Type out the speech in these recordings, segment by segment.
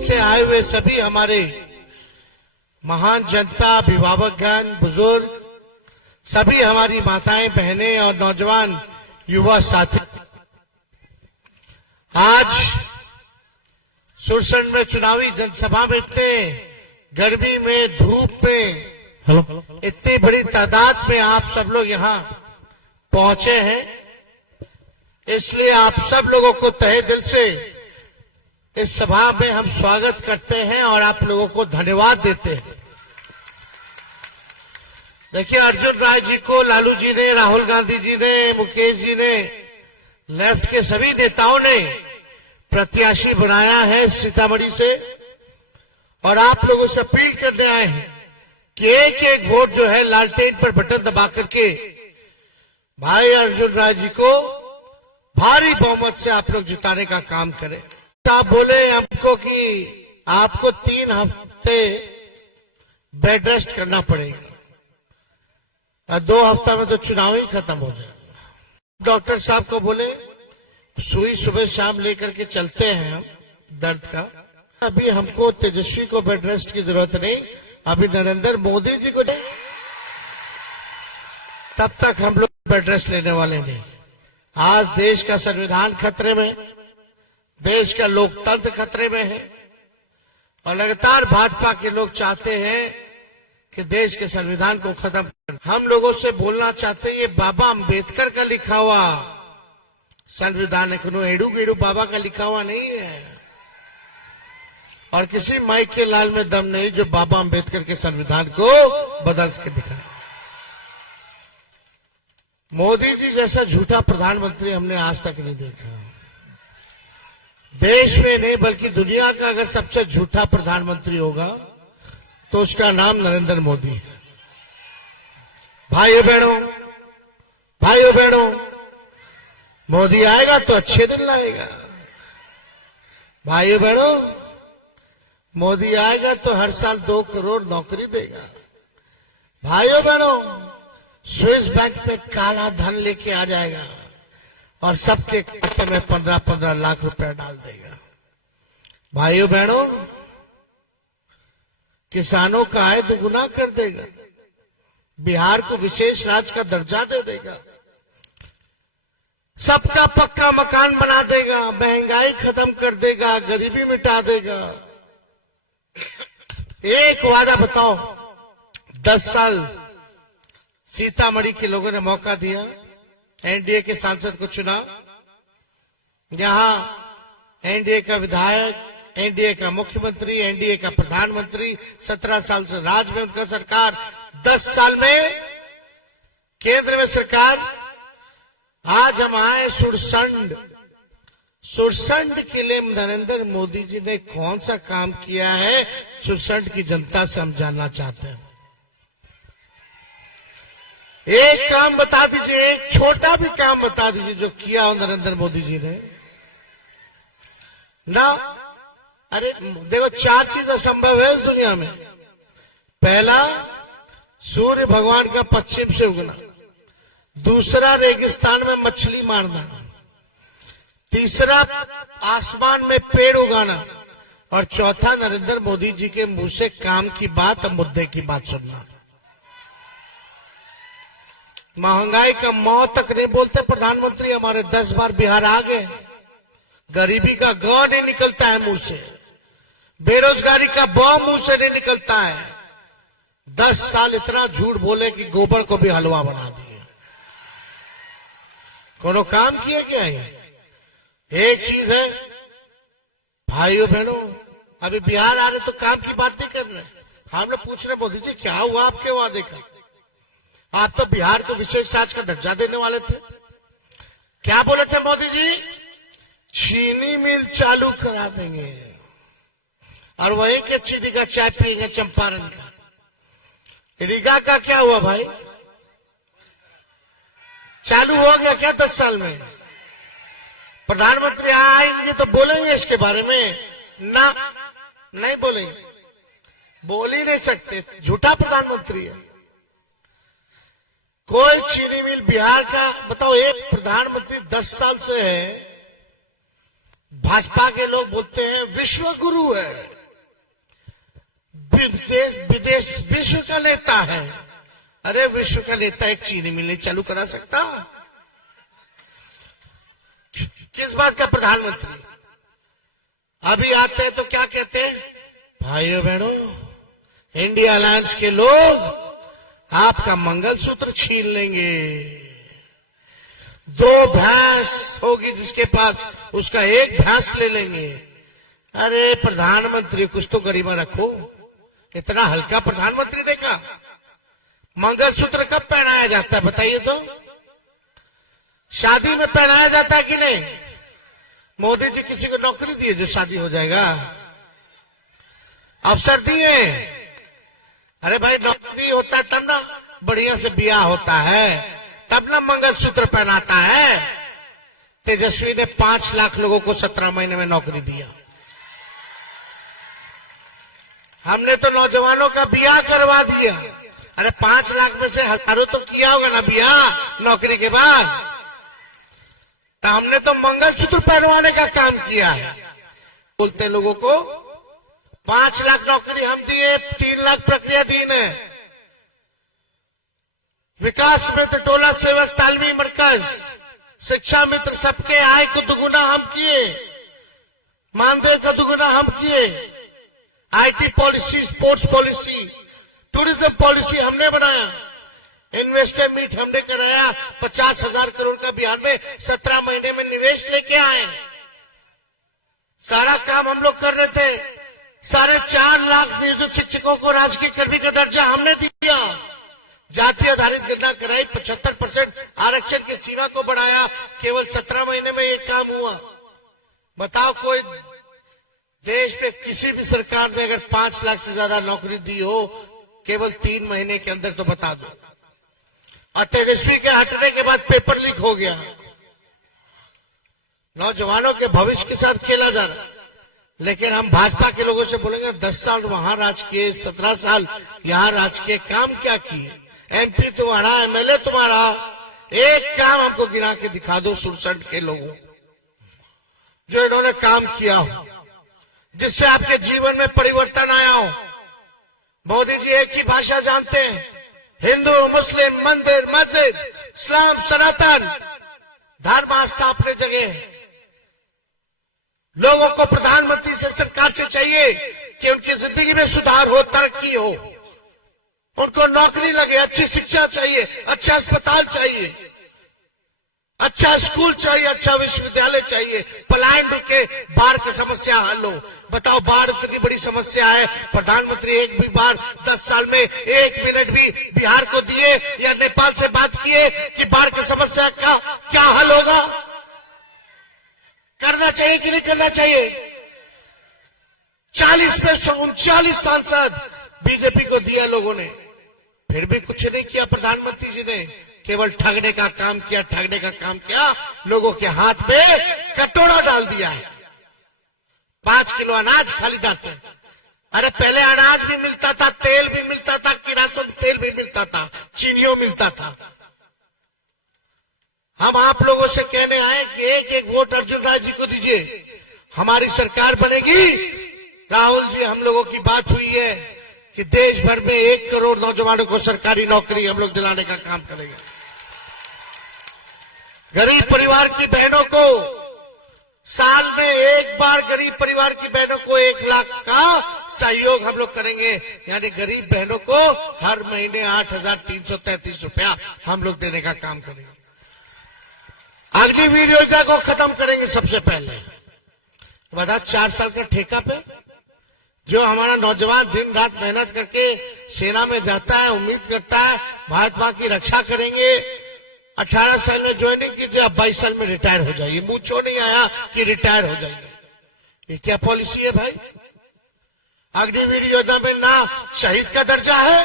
से आए हुए सभी हमारे महान जनता, अभिभावकगण, बुजुर्ग, सभी हमारी माताएं, बहनें और नौजवान युवा साथी, आज सुरसंड में चुनावी जनसभा में इतने गर्मी में, धूप में, इतनी बड़ी तादाद में आप सब लोग यहाँ पहुंचे हैं, इसलिए आप सब लोगों को तहे दिल से इस सभा में हम स्वागत करते हैं और आप लोगों को धन्यवाद देते हैं। देखिए, अर्जुन राय जी को लालू जी ने, राहुल गांधी जी ने, मुकेश जी ने, लेफ्ट के सभी नेताओं ने प्रत्याशी बनाया है सीतामढ़ी से, और आप लोगों से अपील करने आए हैं कि एक एक वोट जो है लालटेन पर बटन दबा करके भाई अर्जुन राय जी को भारी बहुमत से आप लोग जिताने का काम करें। आप बोले हमको कि आपको 3 हफ्ते बेड रेस्ट करना पड़ेगा, 2 हफ्ता में तो चुनाव ही खत्म हो जाए। डॉक्टर साहब को बोले सुई सुबह शाम लेकर के चलते हैं हम दर्द का, अभी हमको तेजस्वी को बेड रेस्ट की जरूरत नहीं, अभी नरेंद्र मोदी जी को नहीं, तब तक हम लोग बेड रेस्ट लेने वाले नहीं। आज देश का संविधान खतरे में, देश का लोकतंत्र खतरे में है, और लगातार भाजपा के लोग चाहते हैं कि देश के संविधान को खत्म कर। हम लोगों से बोलना चाहते हैं, ये बाबा अंबेडकर का लिखा हुआ संविधान है, एडू गेडू बाबा का लिखा हुआ नहीं है, और किसी माइक के लाल में दम नहीं जो बाबा अंबेडकर के संविधान को बदल के दिखाए। मोदी जी जैसा झूठा प्रधानमंत्री हमने आज तक नहीं देखा, देश में नहीं बल्कि दुनिया का अगर सबसे झूठा प्रधानमंत्री होगा तो उसका नाम नरेंद्र मोदी है। भाइयों बहनों, मोदी आएगा तो अच्छे दिन लाएगा। भाइयों बहनों, मोदी आएगा तो हर साल 2 करोड़ नौकरी देगा। भाइयों बहनों, स्विस बैंक में काला धन लेके आ जाएगा और सबके खाते में 15-15 लाख रुपए डाल देगा। भाइयों बहनों, किसानों का आय दुगुना कर देगा, बिहार को विशेष राज्य का दर्जा दे देगा, सबका पक्का मकान बना देगा, महंगाई खत्म कर देगा, गरीबी मिटा देगा। एक वादा बताओ, 10 साल सीतामढ़ी के लोगों ने मौका दिया, एनडीए के सांसद को चुना, यहां एनडीए का विधायक, एनडीए का मुख्यमंत्री, एनडीए का प्रधानमंत्री, 17 साल से राज में उनका सरकार, 10 साल में केंद्र में सरकार। आज हम आए सुरसंड के लिए नरेंद्र मोदी जी ने कौन सा काम किया है, सुरसंड की जनता से हम जानना चाहते हैं। एक काम बता दीजिए, एक छोटा भी काम बता दीजिए जो किया हो नरेंद्र मोदी जी ने ना। अरे देखो, 4 चीजें संभव है इस दुनिया में। पहला, सूर्य भगवान का पश्चिम से उगना, दूसरा, रेगिस्तान में मछली मारना, तीसरा, आसमान में पेड़ उगाना, और चौथा, नरेंद्र मोदी जी के मुंह से काम की बात और मुद्दे की बात सुनना। महंगाई का मौत तक नहीं बोलते प्रधानमंत्री हमारे, 10 बार बिहार आ गए। गरीबी का ग नहीं निकलता है मुंह से, बेरोजगारी का ब मुंह से नहीं निकलता है। 10 साल इतना झूठ बोले कि गोबर को भी हलवा बना दिए। कोनो काम किए क्या है? एक चीज है भाइयों बहनों, अभी बिहार आ रहे तो काम की बात नहीं कर रहे। हम लोग पूछ रहे मोदी जी क्या हुआ आपके वादे का? आप तो बिहार को विशेष राज्य का दर्जा देने वाले थे। क्या बोले थे मोदी जी? चीनी मिल चालू करा देंगे और वहीं के चीनी का चाय पिएंगे चंपारण का। रीगा का क्या हुआ भाई? चालू हो गया क्या 10 साल में? प्रधानमंत्री आएंगे तो बोलेंगे इसके बारे में? ना, नहीं बोलेंगे, बोल ही नहीं सकते, झूठा प्रधानमंत्री है। कोई चीनी मिल बिहार का बताओ, एक प्रधानमंत्री 10 साल से है, भाजपा के लोग बोलते हैं विश्व गुरु है, विदेश विदेश विश्व का नेता है। अरे विश्व का नेता एक चीनी मिल नहीं चालू करा सकता? किस बात का प्रधानमंत्री? अभी आते हैं तो क्या कहते हैं, भाइयों बहनों, इंडिया अलायंस के लोग आपका मंगलसूत्र छीन लेंगे। 2 भैंस होगी जिसके पास, उसका 1 भैंस ले लेंगे। अरे प्रधानमंत्री कुछ तो गरिमा रखो, इतना हल्का प्रधानमंत्री देखा? मंगलसूत्र कब पहनाया जाता है बताइए तो? शादी में पहनाया जाता है कि नहीं? मोदी जी किसी को नौकरी दिए जो शादी हो जाएगा? अवसर दिए? अरे भाई नौकरी होता है तब ना बढ़िया से ब्याह होता है, तब ना मंगलसूत्र पहनाता है। तेजस्वी ने 5 लाख लोगों को 17 महीने में नौकरी दिया। हमने तो नौजवानों का ब्याह करवा दिया। अरे 5 लाख में से हजारों तो किया होगा ना ब्याह नौकरी के बाद। तो हमने तो मंगलसूत्र पहनवाने का काम किया है। बोलते लोगों को 5 लाख नौकरी हम दिए, 3 लाख प्रक्रियाधीन है। विकास मित्र, टोला सेवक, तालमी मरकज, शिक्षा मित्र, सबके आय को दुगुना हम किए, मानदेय का दुगुना हम किए। IT policy, sports policy, tourism policy हमने बनाया। इन्वेस्टर मीट हमने कराया। 50,000 करोड़ का बिहार में 17 महीने में निवेश लेके आए। सारा काम हम लोग कर रहे थे। 4.5 लाख नियोजित शिक्षकों को राजकीय कर्मी का दर्जा हमने दिया। जाति आधारित गणना कराई, 75% आरक्षण की सीमा को बढ़ाया। केवल 17 महीने में ये काम हुआ। बताओ कोई देश में किसी भी सरकार ने अगर 5 लाख से ज्यादा नौकरी दी हो केवल 3 महीने के अंदर, तो बता दो। और तेजस्वी के हटने के बाद पेपर लीक हो गया। नौजवानों के भविष्य के साथ खेला जा रहा। लेकिन हम भाजपा के लोगों से बोलेंगे 10 साल वहां राज किए, 17 साल यहां राज किए, काम क्या किए? एमपी तुम्हारा, एमएलए तुम्हारा, एक काम हमको गिरा के दिखा दो सुरसंड के लोगों जो इन्होंने काम किया हो, जिससे आपके जीवन में परिवर्तन आया हो। मोदी जी एक ही भाषा जानते हैं, हिंदू, मुस्लिम, मंदिर, मस्जिद, इस्लाम, सनातन धर्म आस्था अपने जगह है। लोगों को प्रधानमंत्री से, सरकार से चाहिए कि उनकी जिंदगी में सुधार हो, तरक्की हो, उनको नौकरी लगे, अच्छी शिक्षा चाहिए, अच्छा अस्पताल चाहिए, अच्छा स्कूल चाहिए, अच्छा विश्वविद्यालय चाहिए, पलायन रुके, बाढ़ की समस्या हल हो। बताओ बाढ़ इतनी बड़ी समस्या है, प्रधानमंत्री एक भी बार 10 साल में 1 मिनट भी बिहार को दिए या नेपाल से बात किए कि बाढ़ की समस्या का क्या हल होगा? करना चाहिए कि नहीं करना चाहिए? 40 में 39 सांसद बीजेपी को दिया लोगों ने, फिर भी कुछ नहीं किया प्रधानमंत्री जी ने। केवल ठगने का काम किया, ठगने का काम किया। लोगों के हाथ में कटोरा डाल दिया है। 5 किलो अनाज खाली जाते हैं। अरे पहले अनाज भी मिलता था, तेल भी मिलता था, किरासन तेल भी मिलता था, चीनियों मिलता था। हम आप लोगों से कहने आए कि एक वोट अर्जुन राय जी को दीजिए, हमारी सरकार बनेगी। राहुल जी, हम लोगों की बात हुई है कि देश भर में 1 करोड़ नौजवानों को सरकारी नौकरी हम लोग दिलाने का काम करेंगे। गरीब परिवार की बहनों को साल में एक बार, गरीब परिवार की बहनों को 1 लाख का सहयोग हम लोग करेंगे। यानी गरीब बहनों को हर महीने 8,333 रुपया हम लोग देने का काम करेंगे। अग्निवीर योजना को खत्म करेंगे सबसे पहले। बता 4 साल का ठेका पे जो हमारा नौजवान दिन रात मेहनत करके सेना में जाता है, उम्मीद करता है भारत की रक्षा करेंगे। 18 साल में ज्वाइनिंग कीजिए, अब 22 साल में रिटायर हो जाइए। मुझको नहीं आया कि रिटायर हो जाइए। ये क्या पॉलिसी है भाई? अग्निवीर योजना में ना शहीद का दर्जा है।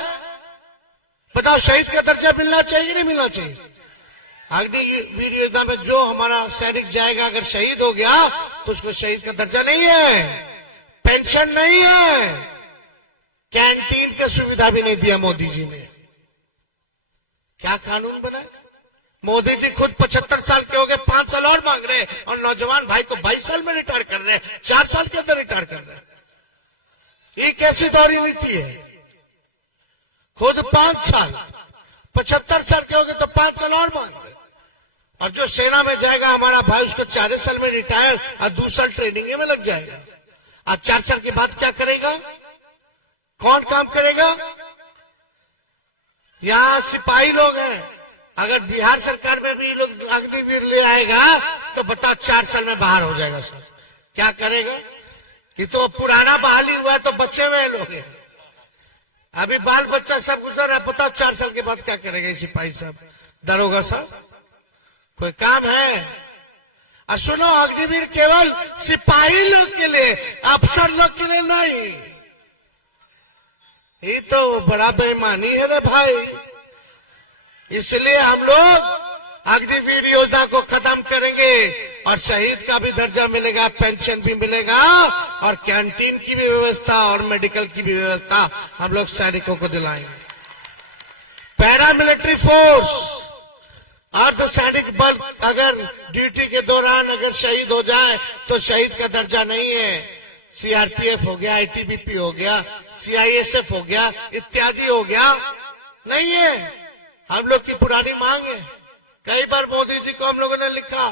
बताओ शहीद का दर्जा मिलना चाहिए नहीं मिलना चाहिए? अग्निवीर योजना में जो हमारा सैनिक जाएगा अगर शहीद हो गया तो उसको शहीद का दर्जा नहीं है, पेंशन नहीं है, कैंटीन की सुविधा भी नहीं दिया मोदी जी ने। क्या कानून बनाए? मोदी जी खुद 75 साल के हो गए, 5 साल और मांग रहे हैं, और नौजवान भाई को 22 साल में रिटायर कर रहे हैं, 4 साल के अंदर रिटायर कर रहे हैं। ये कैसी दौरी नीति है? खुद 5 साल, 75 साल के हो गए तो 5 साल और मांग रहे। और जो सेना में जाएगा हमारा भाई, उसको 4 साल में रिटायर और दूसरा ट्रेनिंग में लग जाएगा। आज 4 साल के बाद क्या करेगा? कौन काम करेगा? यहां सिपाही लोग हैं, अगर बिहार सरकार में भी लोग अग्निवीर ले आएगा तो बताओ 4 साल में बाहर हो जाएगा सर। क्या करेगा? कि तो पुराना बहाली हुआ है तो बच्चे में लोग हैं, अभी बाल बच्चा सब गुजर रहा है, बताओ 4 साल के बाद क्या करेगा ये सिपाही साहब, दरोगा साहब? कोई काम है? और सुनो, अग्निवीर केवल सिपाही लोग के लिए, अफसर लोग के लिए नहीं। ये तो बड़ा बेईमानी है रे भाई। इसलिए हम लोग अग्निवीर योजना को खत्म करेंगे और शहीद का भी दर्जा मिलेगा, पेंशन भी मिलेगा, और कैंटीन की भी व्यवस्था और मेडिकल की भी व्यवस्था हम लोग सैनिकों को दिलाएंगे। पैरामिलिट्री फोर्स, अर्धसैनिक बल अगर ड्यूटी के दौरान अगर शहीद हो जाए तो शहीद का दर्जा नहीं है। सीआरपीएफ हो गया, आईटीबीपी हो गया, सीआईएसएफ हो गया, इत्यादि हो गया, नहीं है। हम लोग की पुरानी मांग है। कई बार मोदी जी को हम लोगों ने लिखा,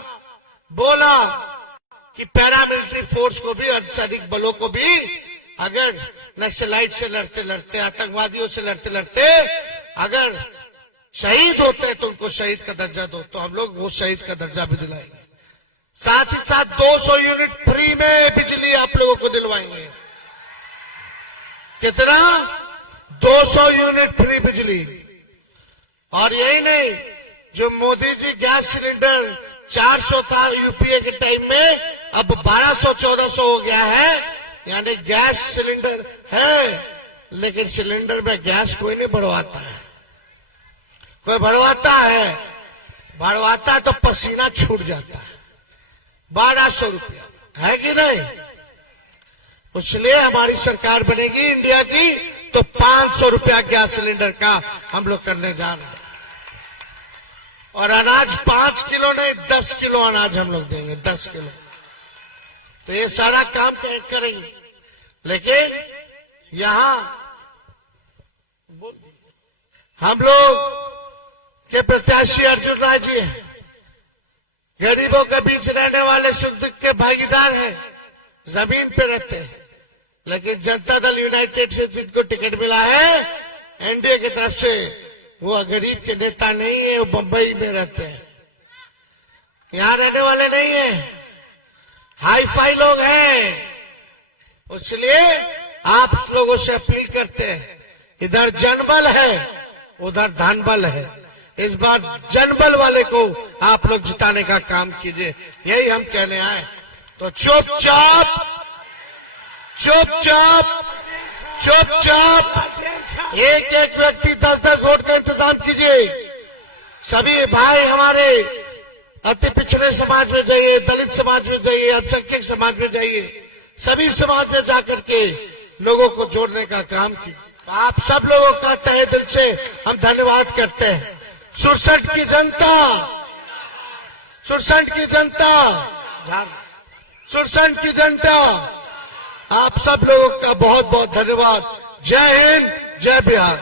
बोला कि पैरामिलिट्री फोर्स को भी, अर्धसैनिक बलों को भी अगर नक्सलाइट से लड़ते लड़ते, आतंकवादियों से लड़ते लड़ते अगर शहीद होते हैं तो उनको शहीद का दर्जा दो, तो हम लोग वो शहीद का दर्जा भी दिलाएंगे। साथ ही साथ 200 यूनिट फ्री में बिजली आप लोगों को दिलवाएंगे। कितना? 200 यूनिट फ्री बिजली। और यही नहीं, जो मोदी जी गैस सिलेंडर 400 था यूपीए के टाइम में, अब 1200-1400 हो गया है। यानी गैस सिलेंडर है, लेकिन सिलेंडर में गैस कोई नहीं बढ़वाता है। कोई बढ़वाता है? बढ़वाता है तो पसीना छूट जाता है। 1200 रुपया है कि नहीं? इसलिए हमारी सरकार बनेगी इंडिया की तो 500 रुपया गैस सिलेंडर का हम लोग करने जा रहे हैं। और अनाज 5 किलो नहीं, 10 किलो अनाज हम लोग देंगे, 10 किलो। तो ये सारा काम करेंगे। लेकिन यहां हम लोग के प्रत्याशी अर्जुन राय जी हैं, गरीबों के बीच रहने वाले, सुख दुख के भागीदार हैं, जमीन पे रहते हैं। लेकिन जनता दल यूनाइटेड से जिनको टिकट मिला है एनडीए की तरफ से, वो गरीब के नेता नहीं है, वो बंबई में रहते हैं, यहां रहने वाले नहीं है, हाई फाई लोग हैं। इसलिए आप लोगों से अपील करते हैं, इधर जनबल है उधर धनबल है, इस बार जनबल वाले को आप लोग जिताने का काम कीजिए, यही हम कहने आए। तो चुपचाप एक एक व्यक्ति 10-10 वोट का इंतजाम कीजिए। सभी भाई हमारे अति पिछड़े समाज में जाइए, दलित समाज में जाइए, अल्पसंख्यक समाज में जाइए, सभी समाज में जाकर के लोगों को जोड़ने का काम कीजिए। आप सब लोगों का तहे दिल से हम धन्यवाद करते हैं। सुरसठ की जनता, सुरसठ की जनता, सुरसठ की जनता, आप सब लोगों का बहुत बहुत धन्यवाद। जय हिंद, जय बिहार।